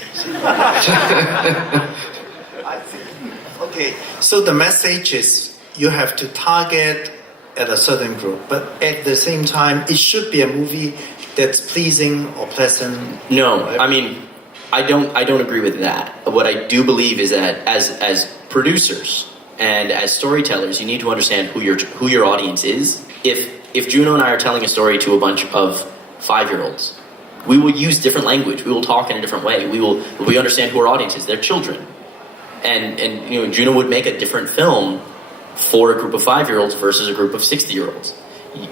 Okay, so the message is you have to target at a certain group, but at the same time, it should be a movie that's pleasing or pleasant. No, I mean, I don't agree with that. What I do believe is that as producers and as storytellers, you need to understand who your audience is. If Juno and I are telling a story to a bunch of 5-year-olds, we will use different language. We will talk in a different way. We understand who our audience is. They're children, and Juno would make a different film for a group of 5-year-olds versus a group of 60-year-olds.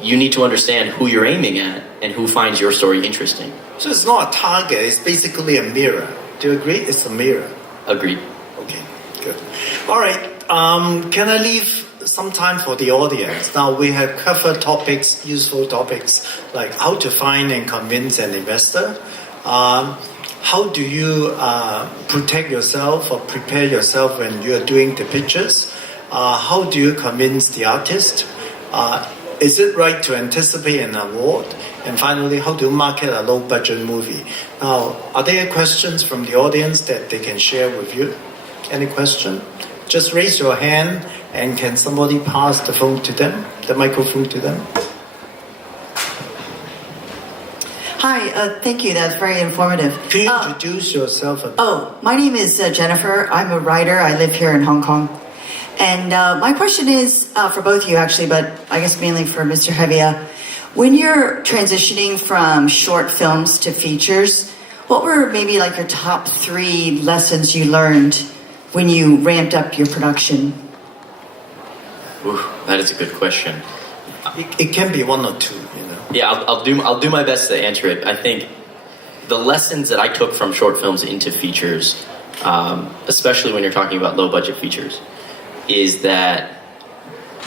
You need to understand who you're aiming at and who finds your story interesting. So it's not a target, it's basically a mirror. Do you agree? It's a mirror. Agreed. Okay, good. All right, can I leave some time for the audience? Now we have covered topics, useful topics, like how to find and convince an investor. How do you protect yourself or prepare yourself when you are doing the pitches? How do you convince the artist? Is it right to anticipate an award? And finally, how to market a low-budget movie? Now, are there questions from the audience that they can share with you? Any question? Just raise your hand, and can somebody pass the phone to them, the microphone to them? Hi, thank you. That's very informative. Can you introduce yourself? My name is Jennifer. I'm a writer. I live here in Hong Kong. And my question is for both of you, actually, but I guess mainly for Mr. Havia. When you're transitioning from short films to features, what were maybe like your top 3 lessons you learned when you ramped up your production? Ooh, that is a good question. It can be 1 or 2, Yeah, I'll do my best to answer it. I think the lessons that I took from short films into features, especially when you're talking about low budget features, is that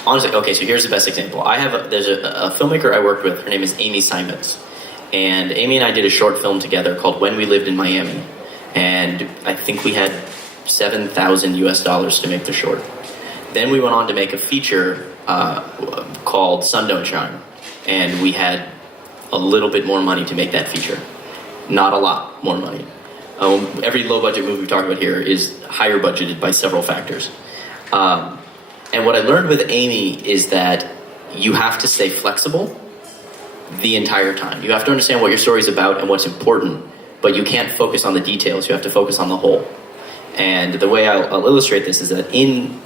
honestly, okay, so here's the best example. There's a filmmaker I worked with. Her name is Amy Simons, and Amy and I did a short film together called When We Lived in Miami. and I think we had $7,000 to make the short. Then we went on to make a feature called Sun Don't Shine, and we had a little bit more money to make that feature. Not a lot more money. Every low-budget movie we talk about here is higher budgeted by several factors. And what I learned with Amy is that you have to stay flexible the entire time. You have to understand what your story is about and what's important, but you can't focus on the details. You have to focus on the whole. And the way I'll illustrate this is that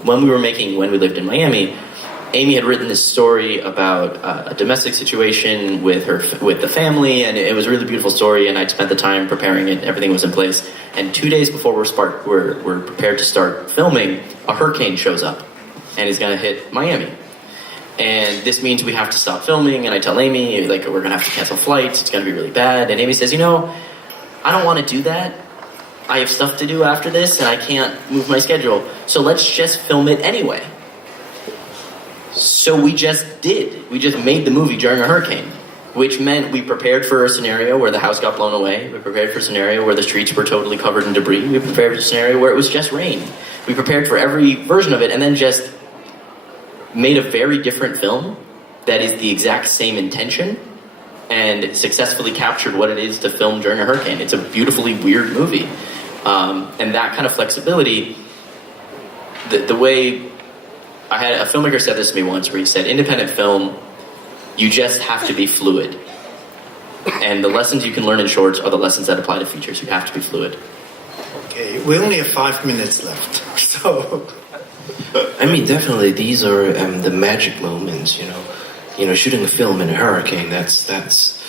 when we were making When We Lived in Miami, Amy had written this story about a domestic situation with the family, and it was a really beautiful story, and I'd spent the time preparing it, everything was in place. And 2 days before we're prepared to start filming, a hurricane shows up and is going to hit Miami. And this means we have to stop filming, and I tell Amy, like, we're going to have to cancel flights, it's going to be really bad. And Amy says, I don't want to do that. I have stuff to do after this, and I can't move my schedule. So let's just film it anyway. So we just did. We just made the movie during a hurricane, which meant we prepared for a scenario where the house got blown away. We prepared for a scenario where the streets were totally covered in debris. We prepared for a scenario where it was just rain. We prepared for every version of it, and then just made a very different film that is the exact same intention and successfully captured what it is to film during a hurricane. It's a beautifully weird movie. And that kind of flexibility, the way I had a filmmaker said this to me once, where he said, independent film, you just have to be fluid. And the lessons you can learn in shorts are the lessons that apply to features. You have to be fluid. Okay, we only have 5 minutes left, so... I mean, definitely, these are the magic moments, shooting a film in a hurricane, that's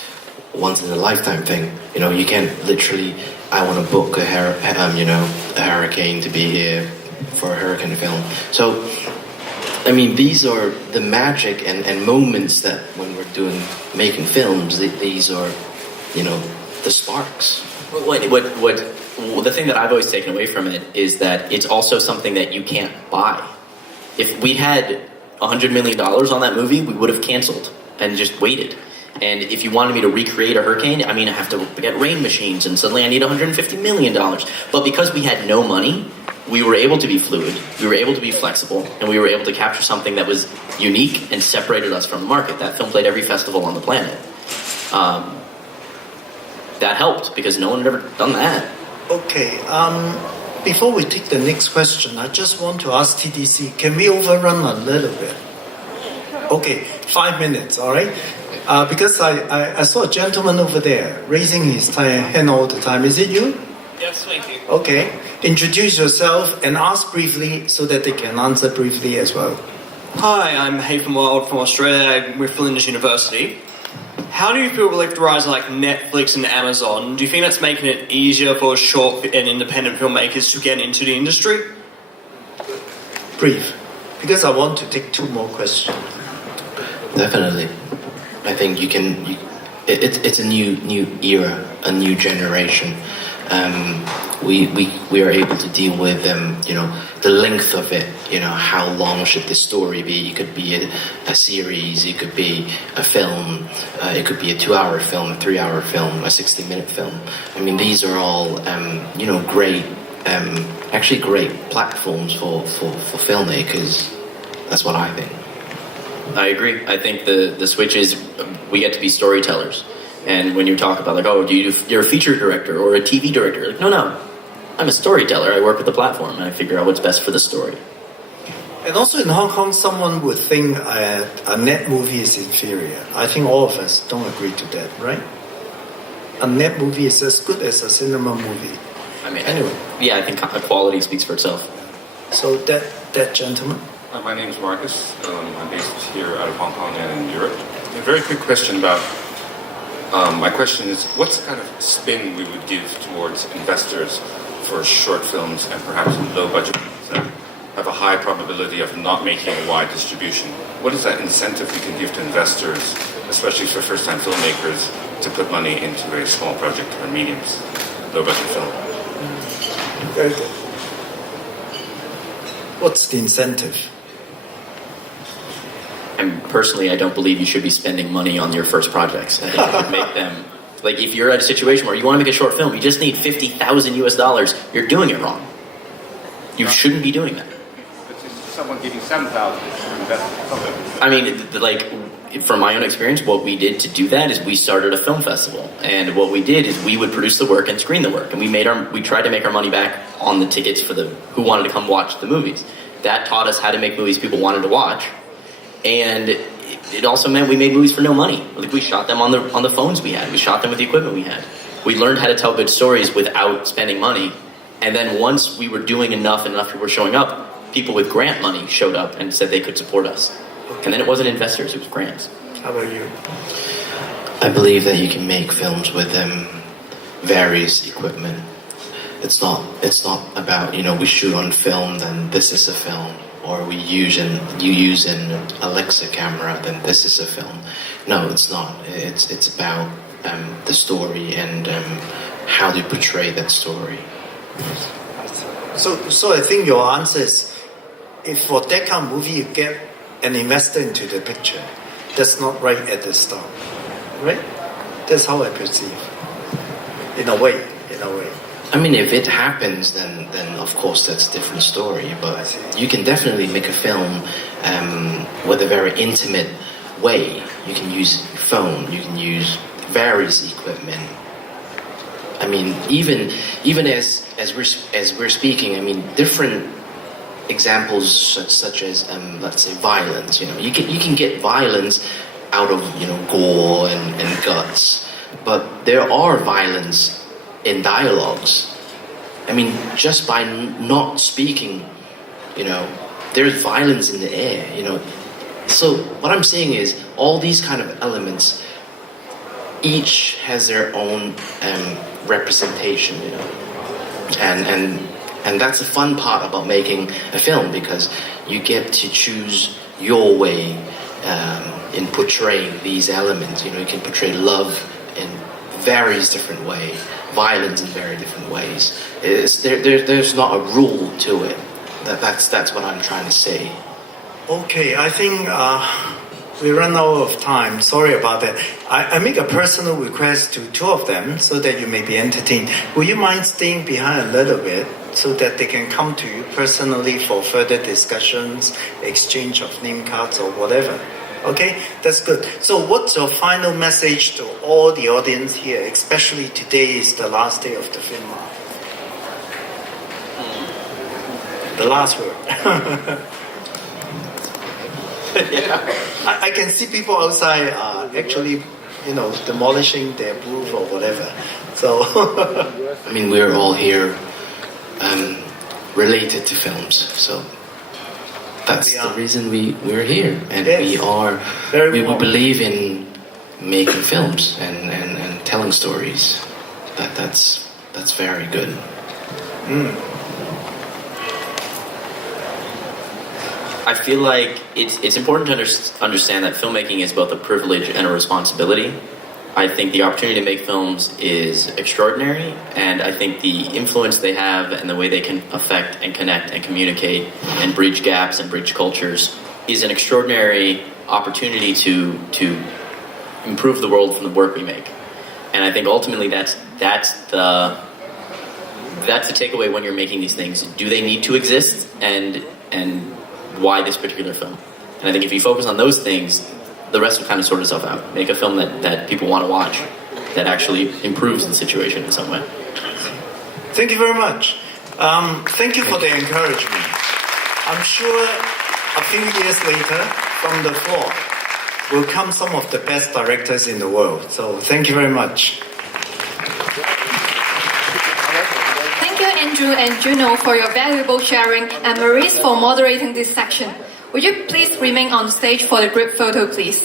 once in a lifetime thing. You can't literally, I want to book a hurricane to be here for a hurricane film. So, I mean, these are the magic and moments that when we're making films, these are, the sparks. The thing that I've always taken away from it is that it's also something that you can't buy. If we had $100 million on that movie, we would have canceled and just waited. And if you wanted me to recreate a hurricane, I have to get rain machines, and suddenly I need $150 million. But because we had no money, we were able to be fluid, we were able to be flexible, and we were able to capture something that was unique and separated us from the market. That film played every festival on the planet. That helped, because no one had ever done that. Okay, before we take the next question, I just want to ask TDC, can we overrun a little bit? Okay, 5 minutes, all right? Because I saw a gentleman over there raising his hand all the time. Is it you? Yes, thank you. Okay, introduce yourself and ask briefly so that they can answer briefly as well. Hi, I'm Haytham Wild from Australia. I'm with Flinders University. How do you feel with the rise of Netflix and Amazon? Do you think that's making it easier for short and independent filmmakers to get into the industry? Brief, because I want to take 2 more questions. Definitely. I think it's a new era, a new generation. We are able to deal with the length of it. How long should this story be? It could be a series, it could be a film, it could be a 2-hour film, a 3-hour film, a 60-minute film. I mean, these are all great, actually great platforms for filmmakers. That's what I think. I agree. I think the switch is we get to be storytellers. And when you talk about you're a feature director or a TV director, no, I'm a storyteller. I work with the platform and I figure out what's best for the story. And also in Hong Kong, someone would think a net movie is inferior. I think all of us don't agree to that, right? A net movie is as good as a cinema movie. Anyway. Yeah, I think quality speaks for itself. So that gentleman. My name is Marcus. I'm based here out of Hong Kong and in Europe. A very quick question about, my question is, what's the kind of spin we would give towards investors for short films and perhaps low budget films that have a high probability of not making a wide distribution? What is that incentive we can give to investors, especially for first-time filmmakers, to put money into a small project or mediums, low budget film? Very good. What's the incentive? And personally, I don't believe you should be spending money on your first projects. I think you should make them Like if you're at a situation where you want to make a short film, you just need $50,000 US, you're doing it wrong. You shouldn't be doing that. But someone giving 7,000 to invest. I mean, like, from my own experience, what we did to do that is we started a film festival, and what we did is we would produce the work and screen the work, and we tried to make our money back on the tickets for the who wanted to come watch the movies. That taught us how to make movies people wanted to watch, and it also meant we made movies for no money. Like we shot them on the phones we had, we shot them with the equipment we had. We learned how to tell good stories without spending money, and then once we were doing enough and enough people were showing up, people with grant money showed up and said they could support us. And then it wasn't investors, it was grants. How about you? I believe that you can make films with various equipment. It's not about, we shoot on film, then this is a film, or you use an Alexa camera, then this is a film. No, it's not. It's about the story and how to portray that story. So I think your answer is, if for that kind of movie you get an investor into the picture, that's not right at the start, right? That's how I perceive. In a way. I mean, if it happens, then of course that's a different story. But you can definitely make a film with a very intimate way. You can use your phone. You can use various equipment. I mean, even as we're speaking, I mean, different examples such as let's say violence. You can get violence out of gore and guts, but there are violence in dialogues. I mean, just by not speaking, there's violence in the air. So what I'm saying is, all these kind of elements, each has their own representation. And that's the fun part about making a film, because you get to choose your way in portraying these elements. You can portray love in various different ways, violence in very different ways. There's not a rule to it. That's what I'm trying to say. Okay, I think we run out of time. Sorry about that. I make a personal request to two of them so that you may be entertained. Will you mind staying behind a little bit so that they can come to you personally for further discussions, exchange of name cards or whatever? Okay, that's good. So what's your final message to all the audience here, especially today is the last day of the film? The last word. I can see people outside actually, demolishing their booth or whatever. So, I mean, we're all here related to films, so that's the reason we're here, and yes. we believe in making films and telling stories. That's very good. I feel like it's important to understand that filmmaking is both a privilege and a responsibility. I think the opportunity to make films is extraordinary, and I think the influence they have and the way they can affect and connect and communicate and bridge gaps and bridge cultures is an extraordinary opportunity to improve the world from the work we make. And I think ultimately that's the takeaway when you're making these things. Do they need to exist, and why this particular film? And I think if you focus on those things, the rest will kind of sort itself out. Make a film that people want to watch, that actually improves the situation in some way. Thank you very much. Thank you for the encouragement. I'm sure a few years later, from the floor, will come some of the best directors in the world. So thank you very much. Thank you, Andrew and Juno, for your valuable sharing, and Maurice for moderating this section. Would you please remain on stage for the group photo, please?